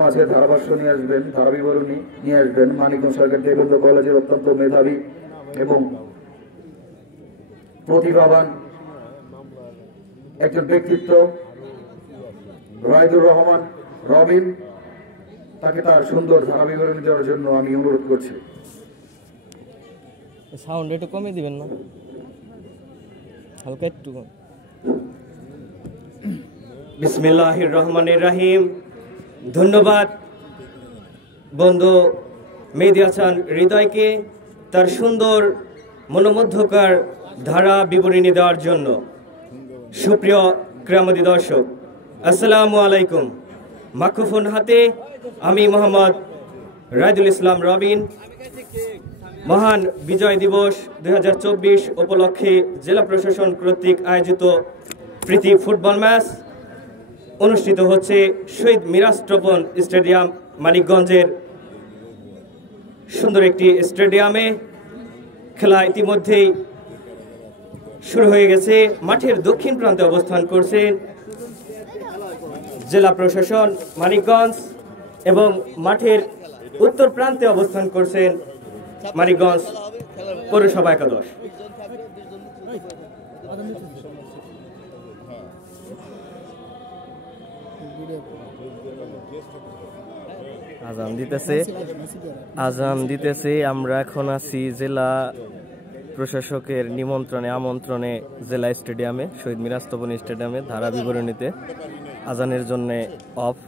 মাঝে ধারাভাষ্য নিয়ে আসবেন, ধারা বিবরণী নিয়ে আসবেন মানিকগঞ্জ সরকারি দেবেন্দ্র কলেজের অত্যন্ত মেধাবী এবং প্রতিভাবান একজন ব্যক্তিত্ব রায়দুর রহমান রবিন। তাকে তার সুন্দর ধারা বিবরণী দেওয়ার জন্য আমি অনুরোধ করছি। সাউন্ড একটু কমিয়ে দিবেন না, হালকা একটু। বিসমিল্লাহির রহমানির রহিম। ধন্যবাদ বন্ধু মেহেদী হাসান হৃদয়কে তার সুন্দর মনোমুগ্ধকর ধারা বিবরণী দেওয়ার জন্য। সুপ্রিয় ক্রীড়ামোদী দর্শক, আসসালামু আলাইকুম। মাইক্রোফোন হাতে আমি মোহাম্মদ রায়দুল ইসলাম রবিন। মহান বিজয় দিবস 2024 উপলক্ষে জেলা প্রশাসন কর্তৃক আয়োজিত প্রীতি ফুটবল ম্যাচ অনুষ্ঠিত হচ্ছে শহীদ মিরাজ ট্রফন স্টেডিয়াম মানিকগঞ্জের সুন্দর একটি স্টেডিয়ামে। খেলা ইতিমধ্যেই শুরু হয়ে গেছে। মাঠের দক্ষিণ প্রান্তে অবস্থান করছেন জেলা প্রশাসন মানিকগঞ্জ এবং মাঠের উত্তর প্রান্তে অবস্থান করছেন মানিকগঞ্জ পৌরসভা একাদশ। আজান দিতেছে। আমরা এখন আছি জেলা প্রশাসকের আমন্ত্রণে জেলা স্টেডিয়ামে, শহীদ মিরাজ ট্রফন স্টেডিয়ামে ধারা বিবরণীতে। আজানের জন্য অফ।